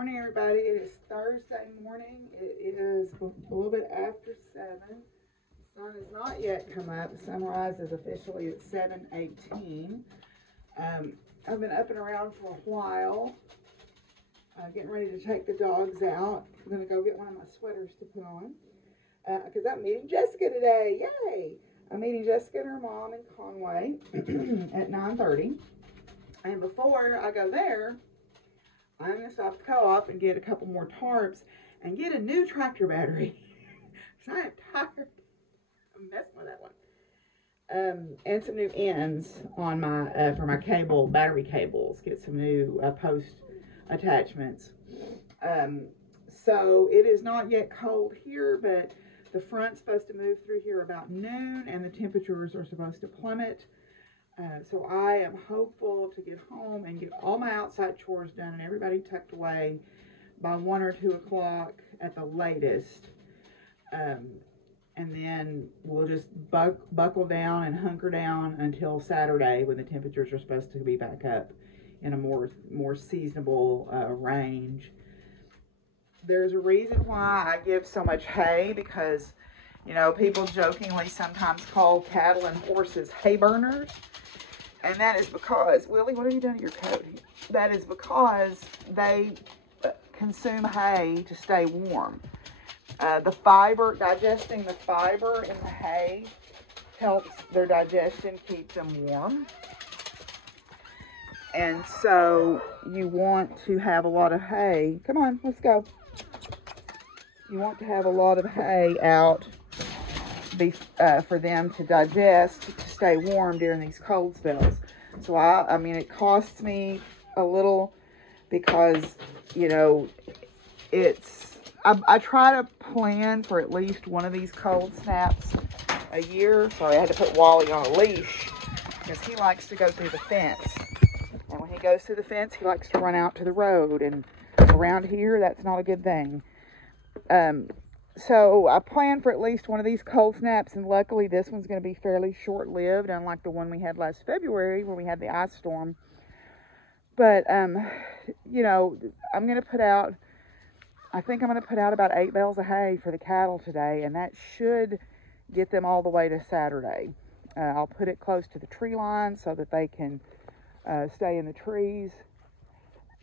morning, everybody. It is Thursday morning. It is a little bit after 7. The sun has not yet come up. Sunrise is officially at 7:18. I've been up and around for a while, getting ready to take the dogs out. I'm going to go get one of my sweaters to put on because I'm meeting Jessica today. Yay! I'm meeting Jessica and her mom in Conway at 9:30. And before I go there, I'm going to stop at the co-op and get a couple more tarps and get a new tractor battery. I am tired. I'm messing with that one. And some new ends on my for my battery cables. Get some new post attachments. So it is not yet cold here, but the front's supposed to move through here about noon, and the temperatures are supposed to plummet. So I am hopeful to get home and get all my outside chores done and everybody tucked away by 1 or 2 o'clock at the latest. And then we'll just buckle down and hunker down until Saturday when the temperatures are supposed to be back up in a more seasonable range. There's a reason why I give so much hay, because, you know, people jokingly sometimes call cattle and horses hay burners. And that is because, Willie, what have you done to your coat here? That is because they consume hay to stay warm. The fiber, digesting the fiber in the hay helps their digestion, keep them warm. And so you want to have a lot of hay. Come on, let's go. You want to have a lot of hay out for them to digest, to stay warm during these cold spells. So I mean, it costs me a little because, you know, I try to plan for at least one of these cold snaps a year. Sorry, I had to put Wally on a leash because he likes to go through the fence. And when he goes through the fence, he likes to run out to the road. And around here, that's not a good thing. So I plan for at least one of these cold snaps, and luckily this one's going to be fairly short-lived, unlike the one we had last February when we had the ice storm. But, you know, I think I'm going to put out about 8 bales of hay for the cattle today, and that should get them all the way to Saturday. I'll put it close to the tree line so that they can stay in the trees,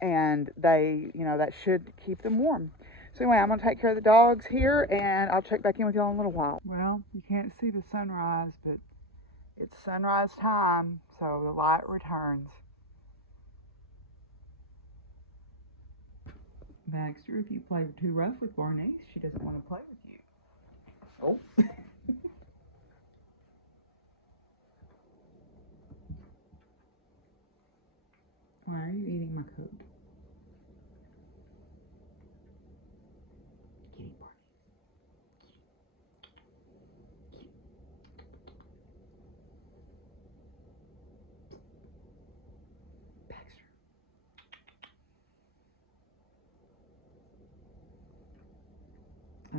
and that should keep them warm. So anyway, I'm going to take care of the dogs here, and I'll check back in with y'all in a little while. Well, you can't see the sunrise, but it's sunrise time, so the light returns. Baxter, if you play too rough with Barney, she doesn't want to play with you. Oh. Why are you eating my coat?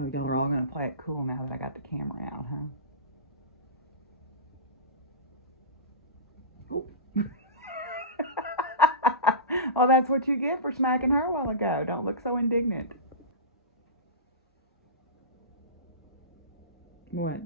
Oh, y'all are all going to play it cool now that I got the camera out, huh? Well, that's what you get for smacking her a while ago. Don't look so indignant. What?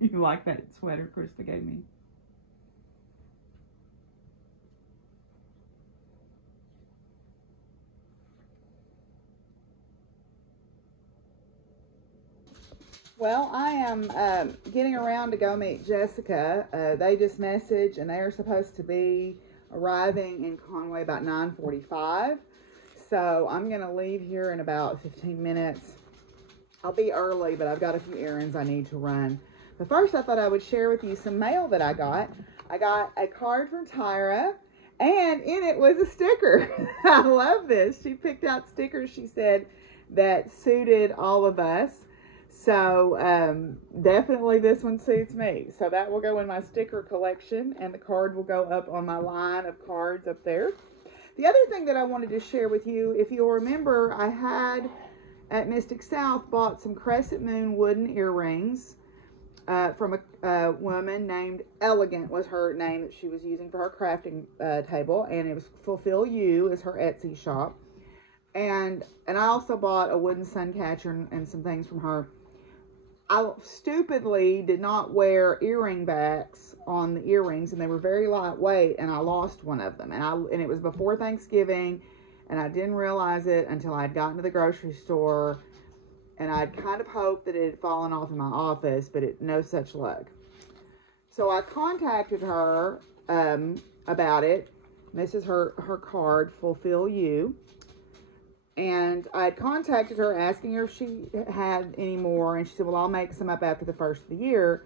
You like that sweater Krista gave me? Well, I am getting around to go meet Jessica. They just messaged, and they are supposed to be arriving in Conway about 9:45. So I'm going to leave here in about 15 minutes. I'll be early, but I've got a few errands I need to run. But first, I thought I would share with you some mail that I got. I got a card from Tyra, and in it was a sticker. I love this. She picked out stickers, she said, that suited all of us. So definitely this one suits me. So that will go in my sticker collection, and the card will go up on my line of cards up there. The other thing that I wanted to share with you, if you'll remember, I had at Mystic South, bought some crescent moon wooden earrings from a woman named Elegant was her name that she was using for her crafting table, and it was Fulfill You is her Etsy shop. And I also bought a wooden sun catcher and some things from her. I stupidly did not wear earring backs on the earrings, and they were very lightweight, and I lost one of them. And it was before Thanksgiving, and I didn't realize it until I'd gotten to the grocery store, and I'd kind of hoped that it had fallen off in my office, but no such luck. So I contacted her about it. This is her card, Fulfill You. And I had contacted her asking her if she had any more. And she said, well, I'll make some up after the first of the year.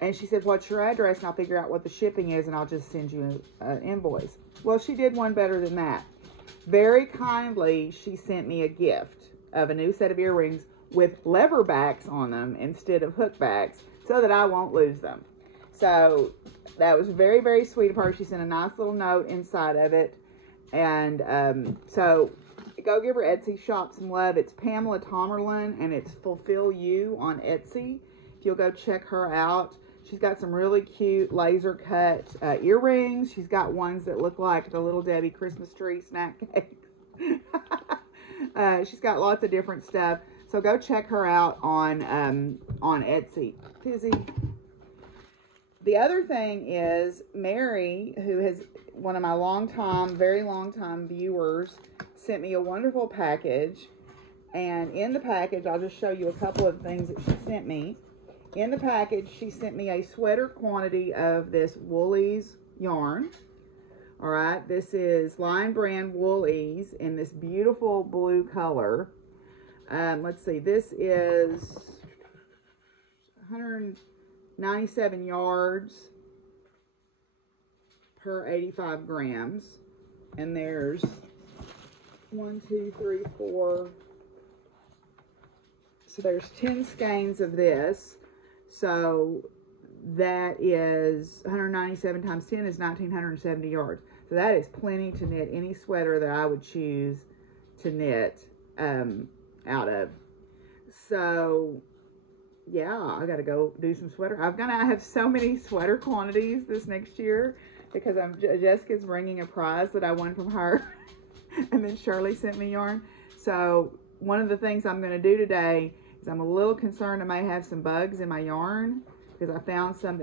And she said, what's your address? And I'll figure out what the shipping is, and I'll just send you an invoice. Well, she did one better than that. Very kindly, she sent me a gift of a new set of earrings with lever backs on them instead of hook backs so that I won't lose them. So that was very, very sweet of her. She sent a nice little note inside of it. And so go give her Etsy shop some love. It's Pamela Tomerlin, and it's Fulfill You on Etsy. If you'll go check her out. She's got some really cute laser cut earrings. She's got ones that look like the Little Debbie Christmas tree snack cakes. She's got lots of different stuff. So go check her out on Etsy. Fizzy. The other thing is Mary, who is one of my very long time viewers, sent me a wonderful package. And in the package, I'll just show you a couple of things that she sent me. In the package, she sent me a sweater quantity of this Woolies yarn. All right, this is Line Brand Woolies in this beautiful blue color. Let's see, this is 197 yards per 85 grams. And there's 1, 2, 3, 4. So there's 10 skeins of this. So that is 197 times 10 is 1,970 yards. So that is plenty to knit any sweater that I would choose to knit out of. So yeah, I got to go do some sweater. I have so many sweater quantities this next year because Jessica's bringing a prize that I won from her. And then Shirley sent me yarn. So one of the things I'm going to do today is I'm a little concerned I may have some bugs in my yarn because I found some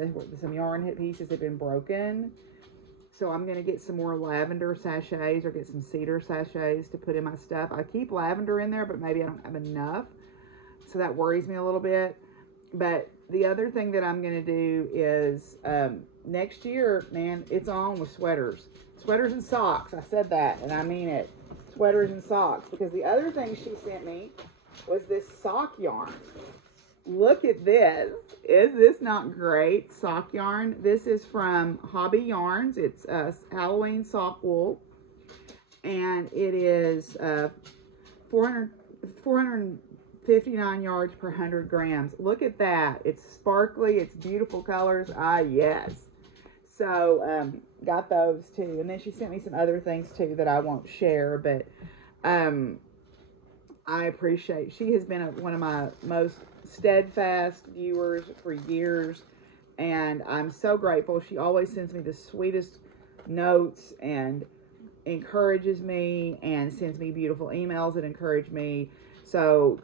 yarn pieces have been broken. So I'm going to get some more lavender sachets or get some cedar sachets to put in my stuff. I keep lavender in there, but maybe I don't have enough. So that worries me a little bit. But the other thing that I'm going to do is next year, man, it's on with sweaters. Sweaters and socks. I said that, and I mean it. Sweaters and socks. Because the other thing she sent me was this sock yarn. Look at this. Is this not great sock yarn? This is from Hobby Yarns. It's Halloween sock wool. And it is 459 yards per 100 grams. Look at that. It's sparkly. It's beautiful colors. Ah, yes. So, got those too. And then she sent me some other things too that I won't share. But I appreciate. She has been one of my most steadfast viewers for years, and I'm so grateful. She always sends me the sweetest notes and encourages me and sends me beautiful emails that encourage me. So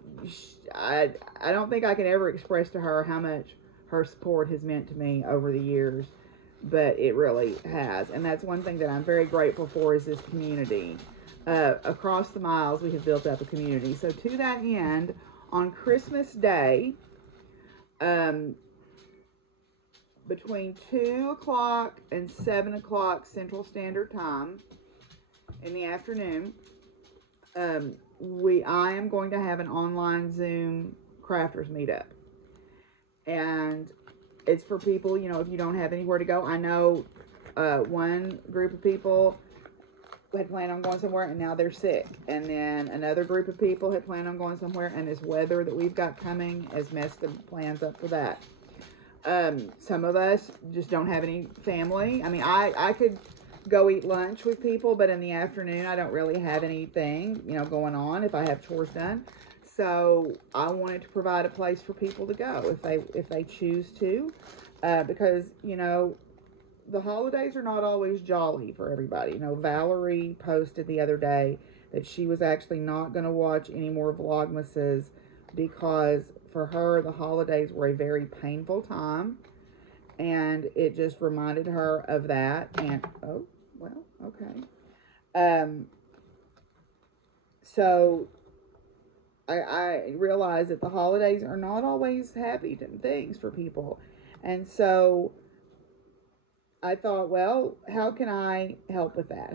I don't think I can ever express to her how much her support has meant to me over the years, but it really has. And that's one thing that I'm very grateful for is this community. Across the miles, we have built up a community. So to that end, on Christmas Day, between 2 o'clock and 7 o'clock Central Standard Time in the afternoon, I am going to have an online Zoom crafters meetup. And it's for people, if you don't have anywhere to go. I know one group of people had planned on going somewhere and now they're sick. And then another group of people had planned on going somewhere, and this weather that we've got coming has messed the plans up for that. Some of us just don't have any family. I mean, I could go eat lunch with people, but in the afternoon I don't really have anything, going on if I have chores done. So I wanted to provide a place for people to go if they choose to, because, you know, the holidays are not always jolly for everybody. You know, Valerie posted the other day that she was actually not going to watch any more Vlogmases because for her the holidays were a very painful time, and it just reminded her of that. And oh well, okay. So I realize that the holidays are not always happy things for people, and so I thought, well, how can I help with that?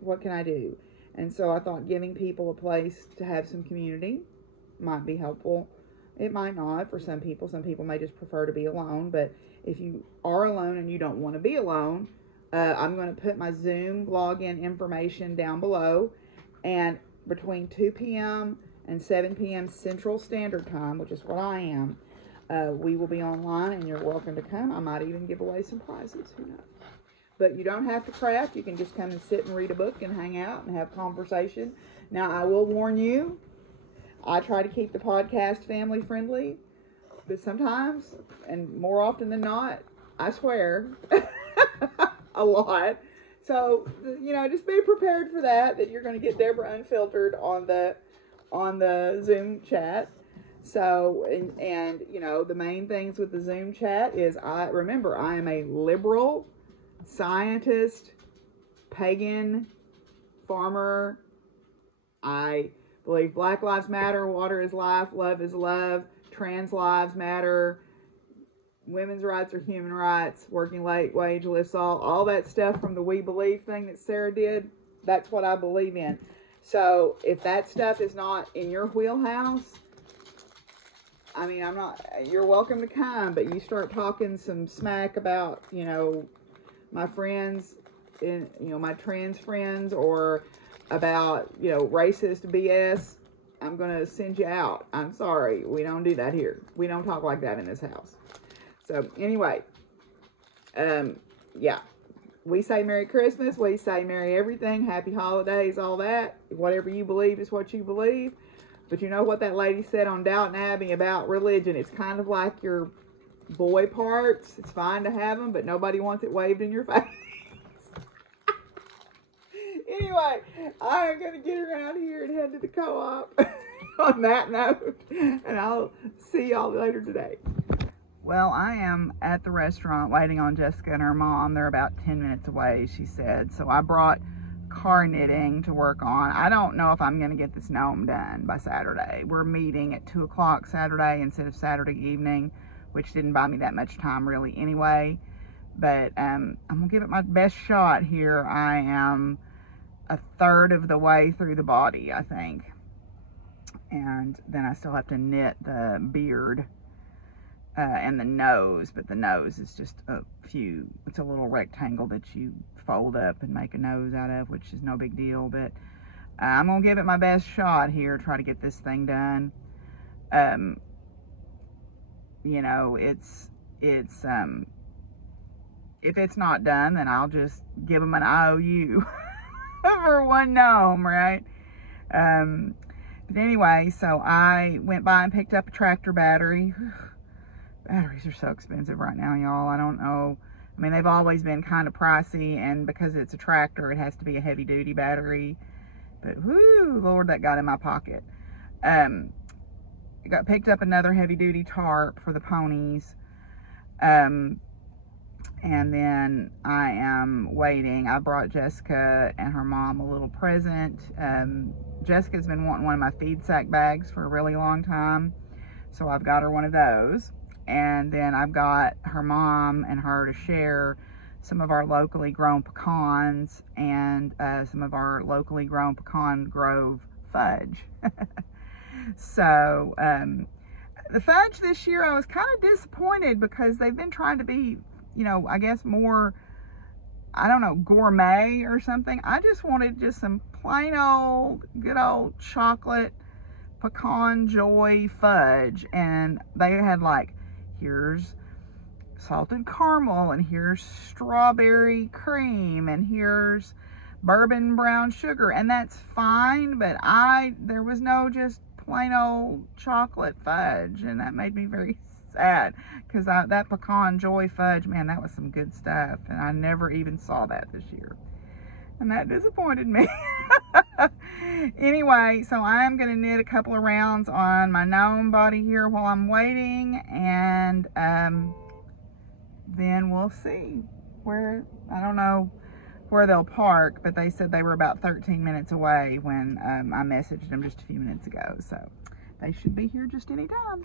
What can I do? And so I thought giving people a place to have some community might be helpful. It might not for some people. Some people may just prefer to be alone. But if you are alone and you don't want to be alone, I'm going to put my Zoom login information down below. And between 2 p.m. and 7 p.m. Central Standard Time, which is what I am, we will be online, and you're welcome to come. I might even give away some prizes. Who knows? But you don't have to craft. You can just come and sit and read a book and hang out and have conversation. Now, I will warn you, I try to keep the podcast family friendly, but sometimes, and more often than not, I swear a lot. So, you know, just be prepared for that you're going to get Deborah Unfiltered on the Zoom chat. So, and you know, the main things with the Zoom chat is, I am a liberal, scientist, pagan, farmer. I believe Black Lives Matter, water is life, love is love, trans lives matter, women's rights are human rights, working wage lifts all that stuff from the We Believe thing that Sarah did. That's what I believe in. So if that stuff is not in your wheelhouse, I mean, you're welcome to come, but you start talking some smack about, you know, my friends, my trans friends, or about, you know, racist BS, I'm going to send you out. I'm sorry. We don't do that here. We don't talk like that in this house. So, anyway, yeah. We say Merry Christmas. We say Merry everything. Happy holidays, all that. Whatever you believe is what you believe. But you know what that lady said on Downton Abbey about religion? It's kind of like your boy parts. It's fine to have them, but nobody wants it waved in your face. Anyway, I'm going to get around here and head to the co-op on that note. And I'll see y'all later today. Well, I am at the restaurant waiting on Jessica and her mom. They're about 10 minutes away, she said. So I brought car knitting to work on. I don't know if I'm going to get this gnome done by Saturday. We're meeting at 2 o'clock Saturday instead of Saturday evening, which didn't buy me that much time really anyway. But I'm going to give it my best shot here. I am a third of the way through the body, I think. And then I still have to knit the beard and the nose, but the nose is just it's a little rectangle that you fold up and make a nose out of, which is no big deal. But I'm gonna give it my best shot here, try to get this thing done. You know, it's if it's not done, then I'll just give them an IOU for one gnome, right? But anyway, so I went by and picked up a tractor battery. Batteries are so expensive right now, y'all. I don't know. I mean, they've always been kind of pricey, and because it's a tractor, it has to be a heavy-duty battery. But, whoo, Lord, that got in my pocket. I picked up another heavy-duty tarp for the ponies. And then I am waiting. I brought Jessica and her mom a little present. Jessica's been wanting one of my feed sack bags for a really long time, so I've got her one of those. And then I've got her mom and her to share some of our locally grown pecans and some of our locally grown Pecan Grove fudge. So the fudge this year, I was kind of disappointed because they've been trying to be, you know, I guess more, I don't know, gourmet or something. I just wanted just some plain old, good old chocolate pecan joy fudge. And they had like, here's salted caramel, and here's strawberry cream, and here's bourbon brown sugar, and that's fine, but there was no just plain old chocolate fudge, and that made me very sad because that pecan joy fudge, man, that was some good stuff, and I never even saw that this year, and that disappointed me. Anyway, so I'm gonna knit a couple of rounds on my gnome body here while I'm waiting, and then we'll see where, I don't know where they'll park, but they said they were about 13 minutes away when I messaged them just a few minutes ago, so they should be here just any time.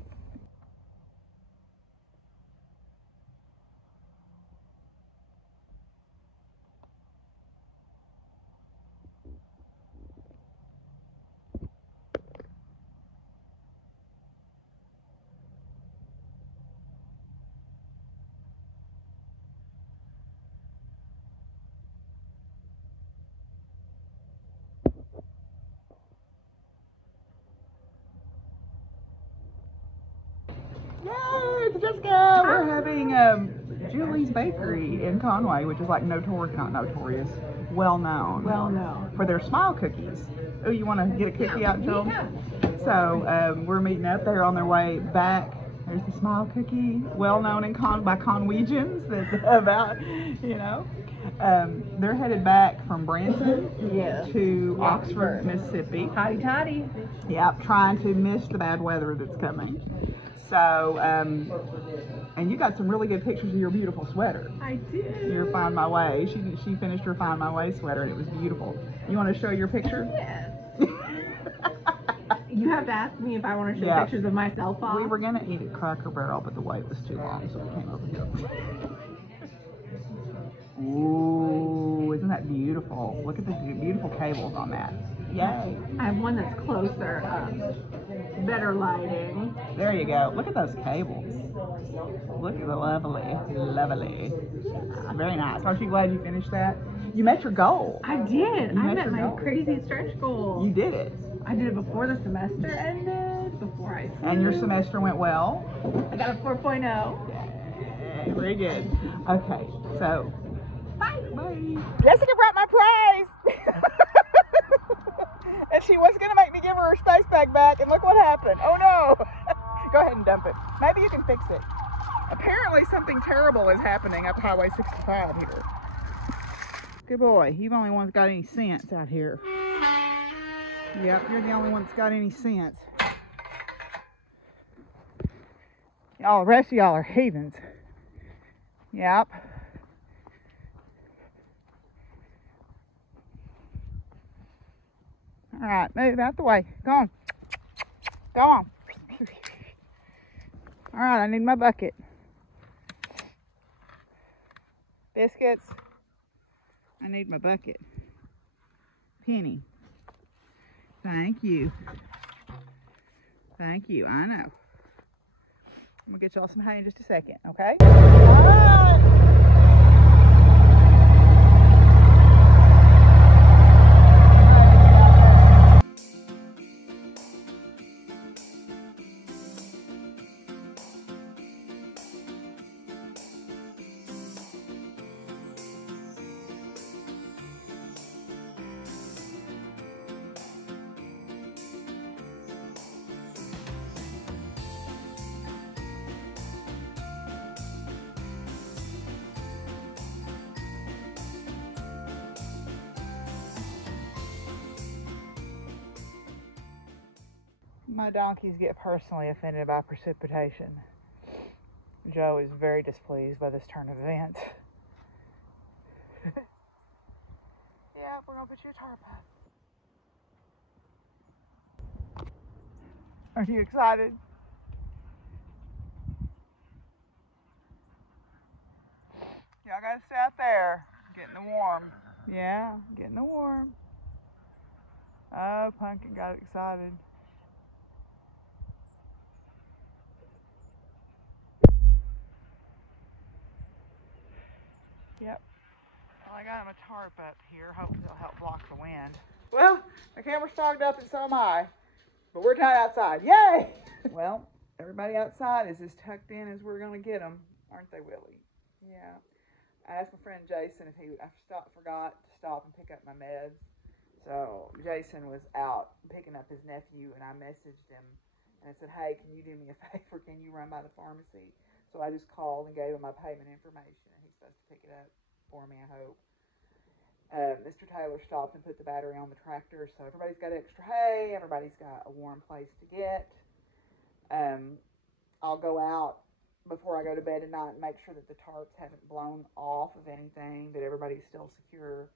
Yay, it's Jessica! We're having Julie's Bakery in Conway, which is like not notorious, well known for their smile cookies. Oh, you want to get a cookie out, Joel? Yeah. So we're meeting up there on their way back. There's the smile cookie, well known in by Conwegians. That's about, you know. They're headed back from Branson to Oxford, Mississippi. Hotty toddy. Yep, trying to miss the bad weather that's coming. So, and you got some really good pictures of your beautiful sweater. I did. Your Find My Way. She finished her Find My Way sweater, and it was beautiful. You want to show your picture? Yes. You have to ask me if I want to show pictures of myself off. We were going to eat at Cracker Barrel, but the wait was too long, so we came over here. Ooh, isn't that beautiful? Look at the beautiful cables on that. Yay. I have one that's closer, better lighting. There you go. Look at those cables. Look at the lovely. Very nice. Aren't you glad you finished that? You met your goal. I did. I met my crazy stretch goal. You did it. I did it before the semester ended, before I flew. And your semester went well? I got a 4.0. Yay, very good. Okay, so bye. Jessica brought my prize. And she was going to make me give her space bag back, and look what happened. Oh no. Go ahead and dump it. Maybe you can fix it. Apparently something terrible is happening up Highway 65 here. Good boy. You've only one that's got any sense out here. Yep, you're the only one that's got any sense. Y'all, the rest of y'all are heathens. Yep. All right, move out the way. Go on. Go on. All right, I need my bucket. Biscuits. I need my bucket. Penny. Thank you. Thank you. I know. I'm going to get y'all some hay in just a second, okay? All right. My donkeys get personally offended by precipitation. Joe is very displeased by this turn of events. Yeah, we're gonna put you a tarp up. Are you excited? Y'all gotta stay out there, getting the warm. Yeah, getting the warm. Oh, Pumpkin got excited. Yep. Well, I got him a tarp up here. Hopefully it'll help block the wind. Well, the camera's fogged up and so am I. But we're not outside. Yay! Well, everybody outside is as tucked in as we're going to get them. Aren't they, Willie? Yeah. I asked my friend Jason if he would, forgot to stop and pick up my meds. So Jason was out picking up his nephew, and I messaged him and I said, "Hey, can you do me a favor? Can you run by the pharmacy?" So I just called and gave him my payment information, and he's supposed to pick it up for me, I hope. Mr. Taylor stopped and put the battery on the tractor, so everybody's got extra hay. Everybody's got a warm place to get. I'll go out before I go to bed tonight and make sure that the tarps haven't blown off of anything, that everybody's still secure.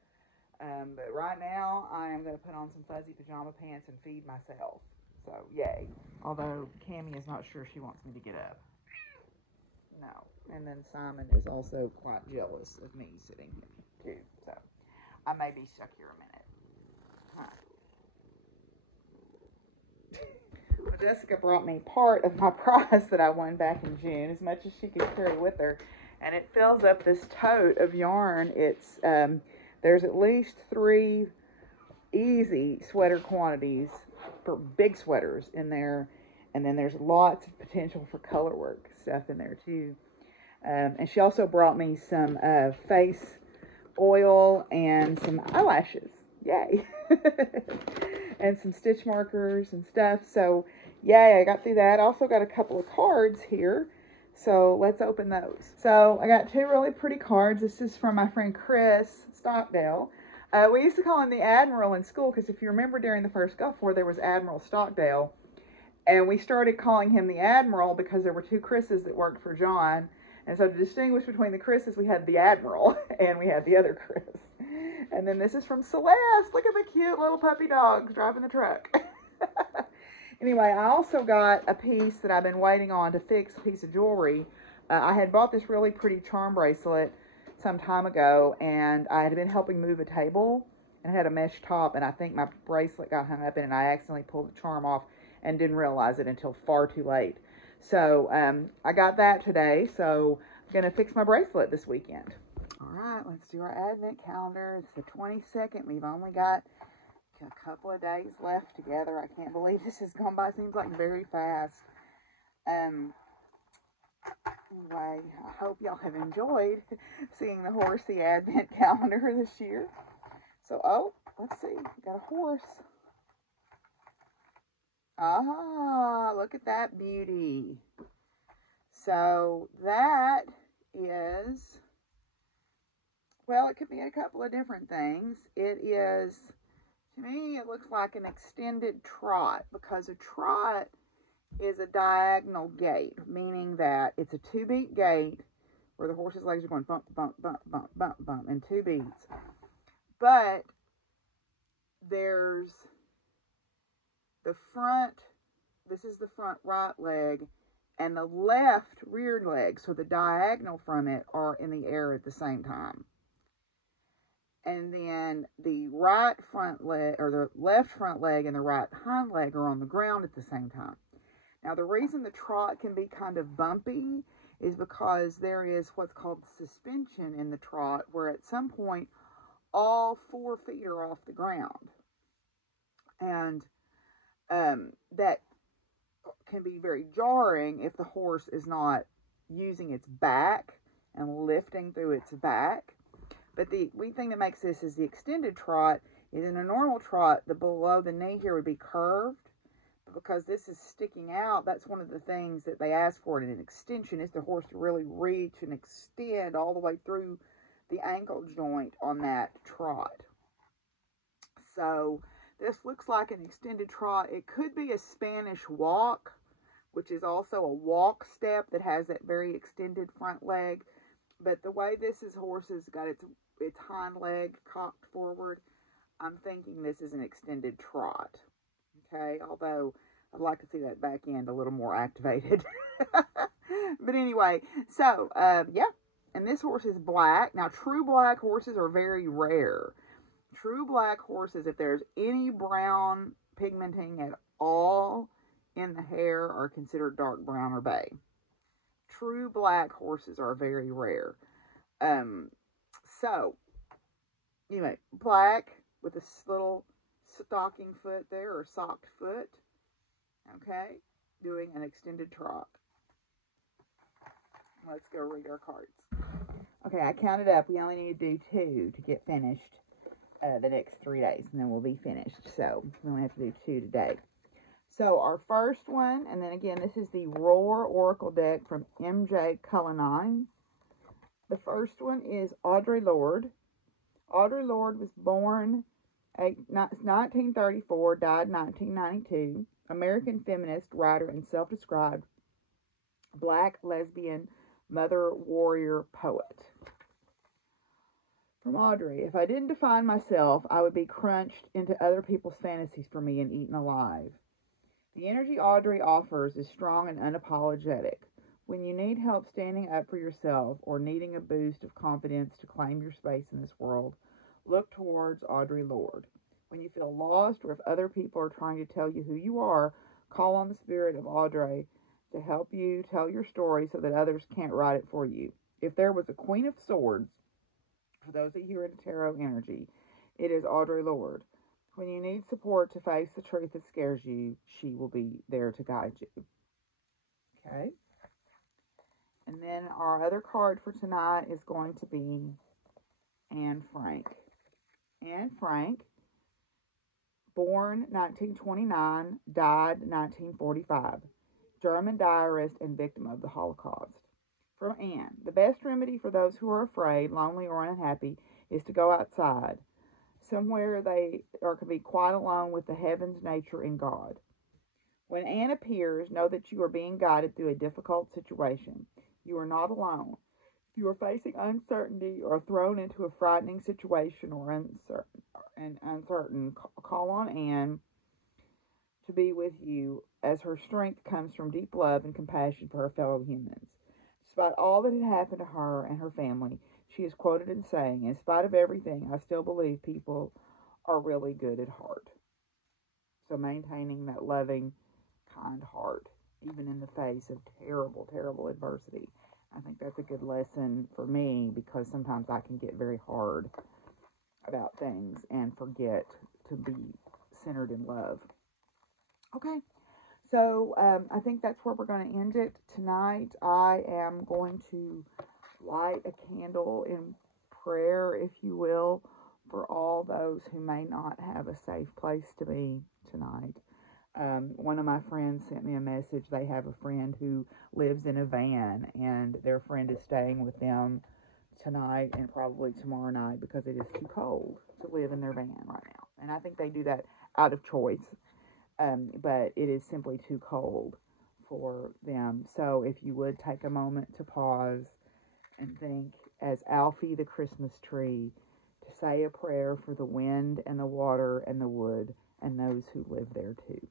But right now, I am going to put on some fuzzy pajama pants and feed myself. So, yay. Although, Cammie is not sure she wants me to get up. No. And then Simon is also quite jealous of me sitting here, too. So, I may be stuck here a minute. Well, Jessica brought me part of my prize that I won back in June, as much as she could carry with her. And it fills up this tote of yarn. It's, there's at least 3 easy sweater quantities for big sweaters in there. And then there's lots of potential for color work stuff in there, too. And she also brought me some face oil and some eyelashes. Yay. And some stitch markers and stuff. So, yay, I got through that. I also got a couple of cards here. So, let's open those. So, I got 2 really pretty cards. This is from my friend Chris Stockdale. We used to call him the Admiral in school because if you remember during the first Gulf War, there was Admiral Stockdale. And we started calling him the Admiral because there were 2 Chris's that worked for John. And so to distinguish between the Chris's, we had the Admiral and we had the other Chris. And then this is from Celeste. Look at the cute little puppy dogs driving the truck. Anyway, I also got a piece that I've been waiting on to fix, a piece of jewelry. I had bought this really pretty charm bracelet some time ago, and I had been helping move a table, and it had a mesh top, and I think my bracelet got hung up in it, and I accidentally pulled the charm off and didn't realize it until far too late. So, I got that today, so I'm going to fix my bracelet this weekend. All right, let's do our advent calendar. It's the 22nd. We've only got a couple of days left together. I can't believe this has gone by. Seems like very fast. Anyway, I hope y'all have enjoyed seeing the horsey advent calendar this year. So, oh, let's see. We got a horse. Ah, look at that beauty. So that is, well, it could be a couple of different things. It is, to me, it looks like an extended trot, because a trot is a diagonal gait, meaning that it's a 2-beat gait where the horse's legs are going bump, bump, bump, bump, bump, bump in 2 beats. But there's the front, this is the front right leg, and the left rear leg, so the diagonal from it, are in the air at the same time. And then the right front leg, or the left front leg and the right hind leg are on the ground at the same time. Now, the reason the trot can be kind of bumpy is because there is what's called suspension in the trot, where at some point all 4 feet are off the ground. And that can be very jarring if the horse is not using its back and lifting through its back. But the thing that makes this is the extended trot is in a normal trot, the below the knee here would be curved. But because this is sticking out, that's one of the things that they ask for in an extension, is the horse to really reach and extend all the way through the ankle joint on that trot. So this looks like an extended trot. It could be a Spanish walk, which is also a walk step that has that very extended front leg. But the way this horse has got its hind leg cocked forward, I'm thinking this is an extended trot. Okay, although I'd like to see that back end a little more activated. But anyway, so, yeah. And this horse is black. Now, true black horses are very rare. True black horses, if there's any brown pigmenting at all in the hair, are considered dark brown or bay. True black horses are very rare. So, anyway, black with a little stocking foot there, or socked foot. Okay, doing an extended trot. Let's go read our cards. Okay, I counted up. We only need to do 2 to get finished. the next 3 days, and then we'll be finished. So we only have to do 2 today. So our first one, and then again, this is the Roar Oracle deck from MJ Cullinane. The first one is Audre Lorde. Audre Lorde was born 1934, died 1992. American feminist, writer, and self-described black lesbian mother warrior poet. From Audrey, if I didn't define myself, I would be crunched into other people's fantasies for me and eaten alive. The energy Audrey offers is strong and unapologetic. When you need help standing up for yourself or needing a boost of confidence to claim your space in this world, look towards Audre Lorde. When you feel lost or if other people are trying to tell you who you are, call on the spirit of Audre to help you tell your story so that others can't write it for you. If there was a Queen of Swords, for those that hear into tarot energy, it is Audre Lorde. When you need support to face the truth that scares you, she will be there to guide you. Okay? And then our other card for tonight is going to be Anne Frank. Anne Frank, born 1929, died 1945. German diarist and victim of the Holocaust. From Anne, the best remedy for those who are afraid, lonely, or unhappy is to go outside, somewhere they can be quite alone with the heavens, nature, and God. When Anne appears, know that you are being guided through a difficult situation. You are not alone. If you are facing uncertainty or thrown into a frightening situation or uncertain, call on Anne to be with you, as her strength comes from deep love and compassion for her fellow humans. Despite all that had happened to her and her family, she is quoted in saying, "In spite of everything, I still believe people are really good at heart." So maintaining that loving, kind heart, even in the face of terrible, terrible adversity. I think that's a good lesson for me, because sometimes I can get very hard about things and forget to be centered in love. Okay, so I think that's where we're going to end it tonight. I am going to light a candle in prayer, if you will, for all those who may not have a safe place to be tonight. One of my friends sent me a message. They have a friend who lives in a van, and their friend is staying with them tonight and probably tomorrow night because it is too cold to live in their van right now. And I think they do that out of choice. But it is simply too cold for them. So if you would take a moment to pause and think, as Alfie the Christmas tree, to say a prayer for the wind and the water and the wood and those who live there too.